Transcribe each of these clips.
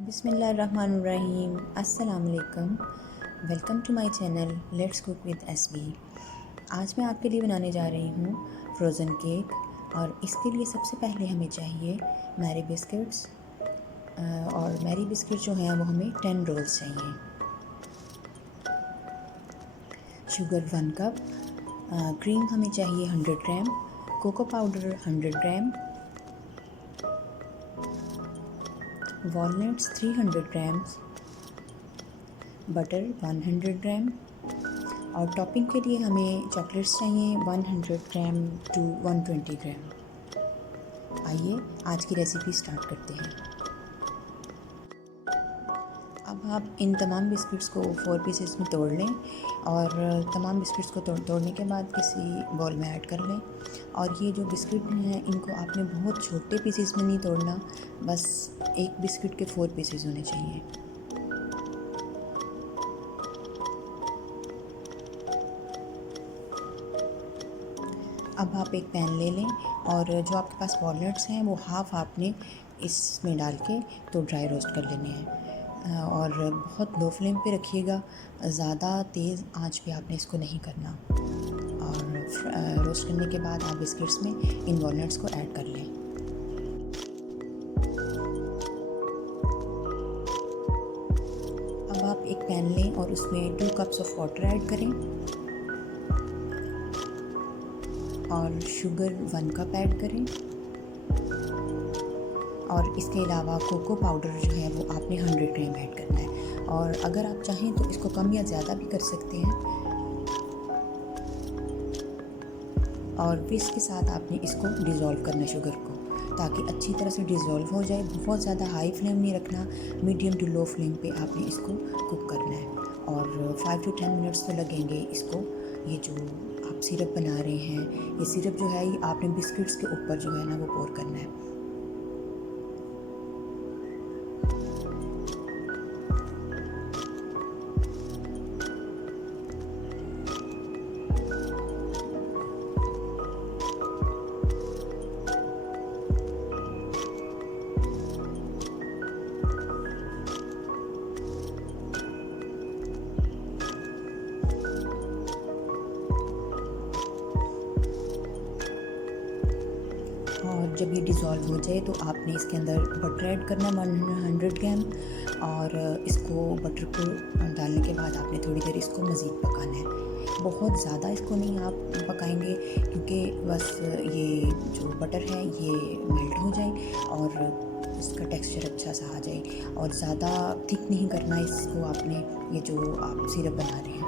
बिस्मिल्लाहिर्रहमानिर्रहीम। अस्सलाम वालेकुम। Welcome to my channel let's cook with SB. आज मैं आपके लिए बनाने जा रही हूँ फ्रोज़न केक। और इसके लिए सबसे पहले हमें चाहिए मैरी बिस्किट्स। और मैरी बिस्किट जो हैं वो हमें 10 रोल्स चाहिए। Sugar 1 cup. क्रीम हमें चाहिए 100 gram. Cocoa powder 100 gram. Walnuts 300 grams. Butter 100 gram. और टॉपिंग के लिए हमें चॉकलेट्स चाहिए 100 ग्राम टू 120 ग्राम। आइए आज की रेसिपी स्टार्ट करते हैं। अब आप इन तमाम बिस्किट्स को 4 पीसेस में तोड़ लें और तमाम बिस्किट्स को तोड़ने के बाद किसी बॉल में ऐड कर लें। और ये जो बिस्किट हैं इनको आपने बहुत छोटे पीसेस में नहीं तोड़ना, बस एक बिस्किट के 4 पीसेस होने चाहिए। अब आप एक पैन ले लें और जो आपके पास वॉलनट्स हैं वो हाफ़ आपने इसमें डाल के तो ड्राई रोस्ट कर लेने हैं। और बहुत लो फ्लेम पे रखिएगा, ज़्यादा तेज़ आंच पे आपने इसको नहीं करना। और रोस्ट करने के बाद आप बिस्किट्स में इन वॉलनट्स को ऐड कर लें। अब आप एक पैन लें और उसमें 2 कप्स ऑफ वाटर ऐड करें और शुगर 1 कप ऐड करें। और इसके अलावा कोको पाउडर जो है वो आपने 100 ग्राम ऐड करना है। और अगर आप चाहें तो इसको कम या ज़्यादा भी कर सकते हैं। और विस्क के साथ आपने इसको डिज़ोल्व करना है शुगर को, ताकि अच्छी तरह से डिज़ोल्व हो जाए। बहुत ज़्यादा हाई फ्लेम नहीं रखना, मीडियम टू लो फ्लेम पे आपने इसको कुक करना है। और 5 to 10 मिनट्स तो लगेंगे इसको। ये जो आप सिरप बना रहे हैं, ये सिरप जो है ये आपने बिस्किट्स के ऊपर जो है ना वो पोर करना है। और जब ये डिज़ोल्व हो जाए तो आपने इसके अंदर बटर ऐड करना 100 ग्राम। और इसको बटर को डालने के बाद आपने थोड़ी देर इसको मज़ीद पकाना है। बहुत ज़्यादा इसको नहीं आप पकाएंगे, क्योंकि बस ये जो बटर है ये मेल्ट हो जाए और इसका टेक्सचर अच्छा सा आ जाए। और ज़्यादा थिक नहीं करना इसको आपने, ये जो आप सिरप बना रहे हैं।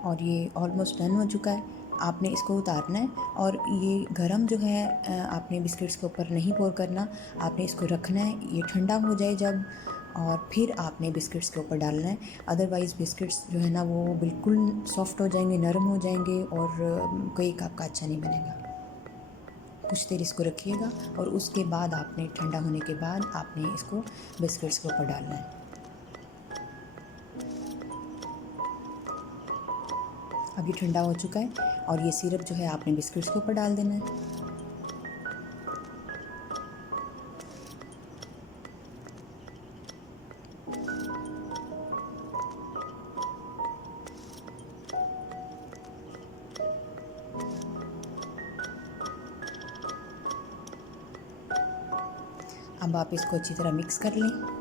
और ये ऑलमोस्ट डन हो चुका है। आपने इसको उतारना है और ये गरम जो है आपने बिस्किट्स के ऊपर नहीं पोर करना, आपने इसको रखना है। ये ठंडा हो जाए जब, और फिर आपने बिस्किट्स के ऊपर डालना है। अदरवाइज़ बिस्किट्स जो है ना वो बिल्कुल सॉफ्ट हो जाएंगे, नरम हो जाएंगे और केक आपका अच्छा नहीं बनेगा। कुछ देर इसको रखिएगा और उसके बाद आपने ठंडा होने के बाद आपने इसको बिस्किट्स के ऊपर डालना है। अब ये ठंडा हो चुका है और ये सिरप जो है आपने बिस्किट्स के ऊपर डाल देना है। अब आप इसको अच्छी तरह मिक्स कर लें।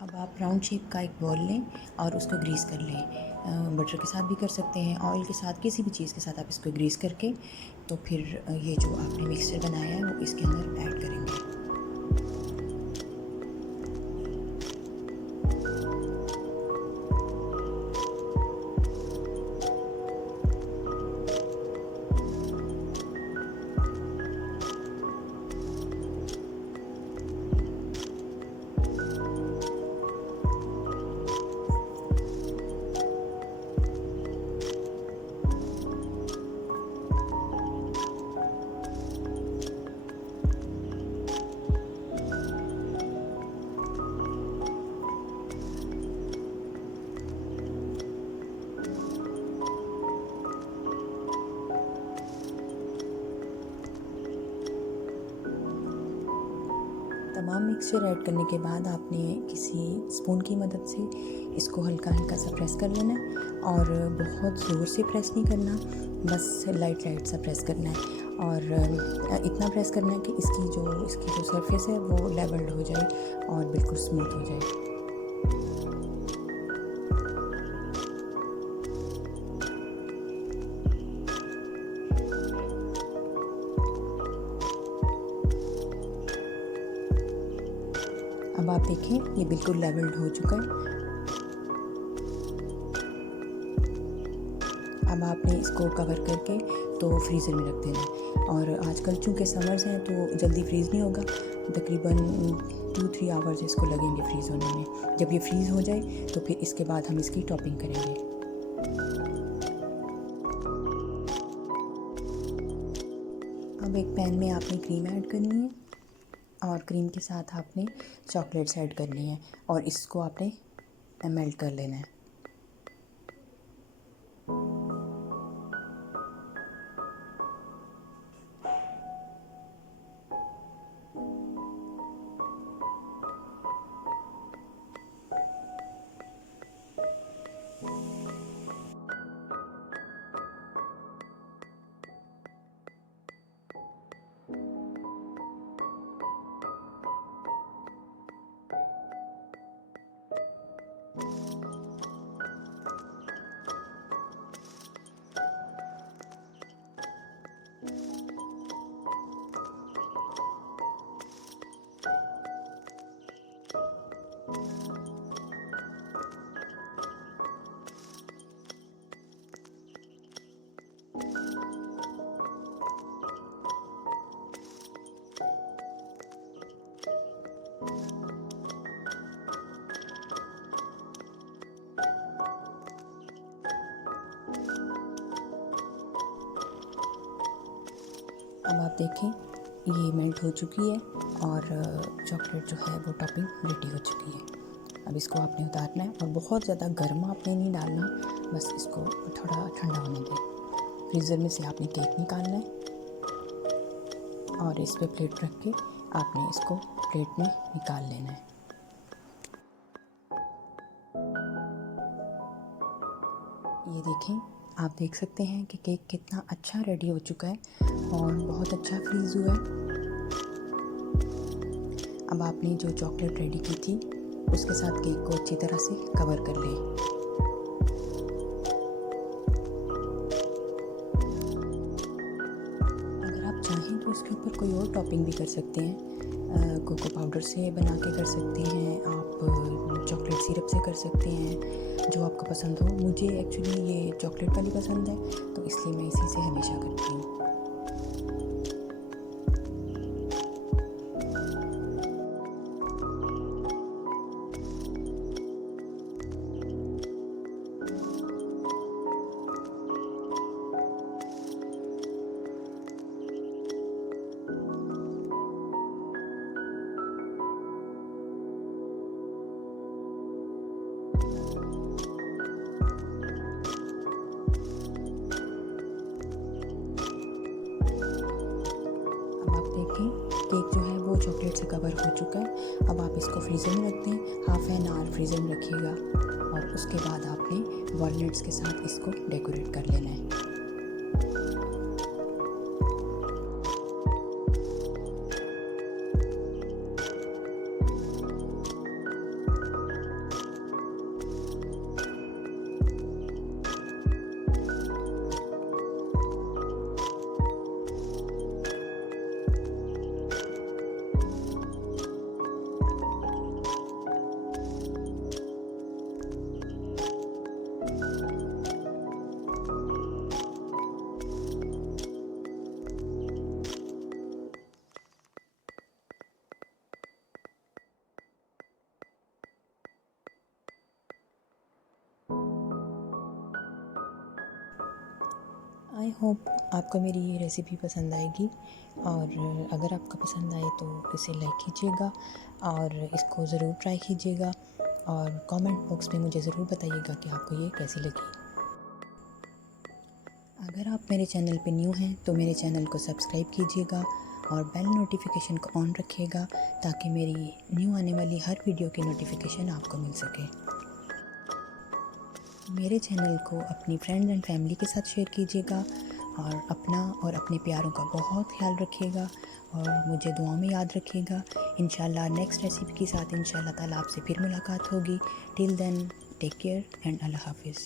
अब आप राउंड शेप का एक बॉल लें और उसको ग्रीस कर लें। बटर के साथ भी कर सकते हैं, ऑयल के साथ, किसी भी चीज़ के साथ आप इसको ग्रीस करके तो फिर ये जो आपने मिक्सचर बनाया है वो इसके अंदर ऐड करेंगे। तमाम मिक्सचर ऐड करने के बाद आपने किसी स्पून की मदद से इसको हल्का हल्का सा प्रेस कर लेना है, और बहुत ज़ोर से प्रेस नहीं करना, बस लाइट लाइट सा प्रेस करना है। और इतना प्रेस करना है कि इसकी जो सरफेस है वो लेवल्ड हो जाए और बिल्कुल स्मूथ हो जाए। अब आप देखें ये बिल्कुल लेवल्ड हो चुका है। अब आपने इसको कवर करके तो फ्रीज़र में रख देना है। और आजकल चूँकि समर्स हैं तो जल्दी फ्रीज़ नहीं होगा, तकरीबन 2-3 आवर्स इसको लगेंगे फ्रीज़ होने में। जब ये फ्रीज़ हो जाए तो फिर इसके बाद हम इसकी टॉपिंग करेंगे। अब एक पैन में आपने क्रीम ऐड करनी है, और क्रीम के साथ आपने चॉकलेट्स ऐड करनी है, और इसको आपने मेल्ट कर लेना है। अब आप देखें ये मेल्ट हो चुकी है, और चॉकलेट जो है वो टॉपिंग रेडी हो चुकी है। अब इसको आपने उतारना है, और बहुत ज़्यादा गर्म आपने नहीं डालना, बस इसको थोड़ा ठंडा होने दें। फ्रीज़र में से आपने केक निकालना है, और इस पे प्लेट रख के आपने इसको प्लेट में निकाल लेना है। ये देखें, आप देख सकते हैं कि केक कितना अच्छा रेडी हो चुका है और बहुत अच्छा फ्रीज़ हुआ है। अब आपने जो चॉकलेट रेडी की थी उसके साथ केक को अच्छी तरह से कवर कर लें। अगर आप चाहें तो इसके ऊपर कोई और टॉपिंग भी कर सकते हैं। कोको पाउडर से बना के कर सकते हैं, आप चॉकलेट सिरप से कर सकते हैं, जो आपको पसंद हो। मुझे एक्चुअली ये चॉकलेट वाली पसंद है, तो इसलिए मैं इसी से हमेशा करती हूँ। देखें केक जो है वो चॉकलेट से कवर हो चुका है। अब आप इसको फ्रीज़र में रख दें, हाफ एन आवर फ्रीज़र में रखिएगा, और उसके बाद आपने वॉलनट्स के साथ इसको डेकोरेट कर लेना है। आई होप आपको मेरी ये रेसिपी पसंद आएगी, और अगर आपको पसंद आए तो इसे लाइक कीजिएगा और इसको ज़रूर ट्राई कीजिएगा, और कमेंट बॉक्स में मुझे ज़रूर बताइएगा कि आपको ये कैसी लगी। अगर आप मेरे चैनल पे न्यू हैं तो मेरे चैनल को सब्सक्राइब कीजिएगा और बेल नोटिफिकेशन को ऑन रखिएगा ताकि मेरी न्यू आने वाली हर वीडियो की नोटिफिकेशन आपको मिल सके। मेरे चैनल को अपनी फ्रेंड्स एंड फैमिली के साथ शेयर कीजिएगा और अपना और अपने प्यारों का बहुत ख्याल रखिएगा और मुझे दुआ में याद रखिएगा। इंशाल्लाह नेक्स्ट रेसिपी के साथ इंशाल्लाह ताला आपसे फिर मुलाकात होगी। Till then take care and अल्लाह हाफिज़।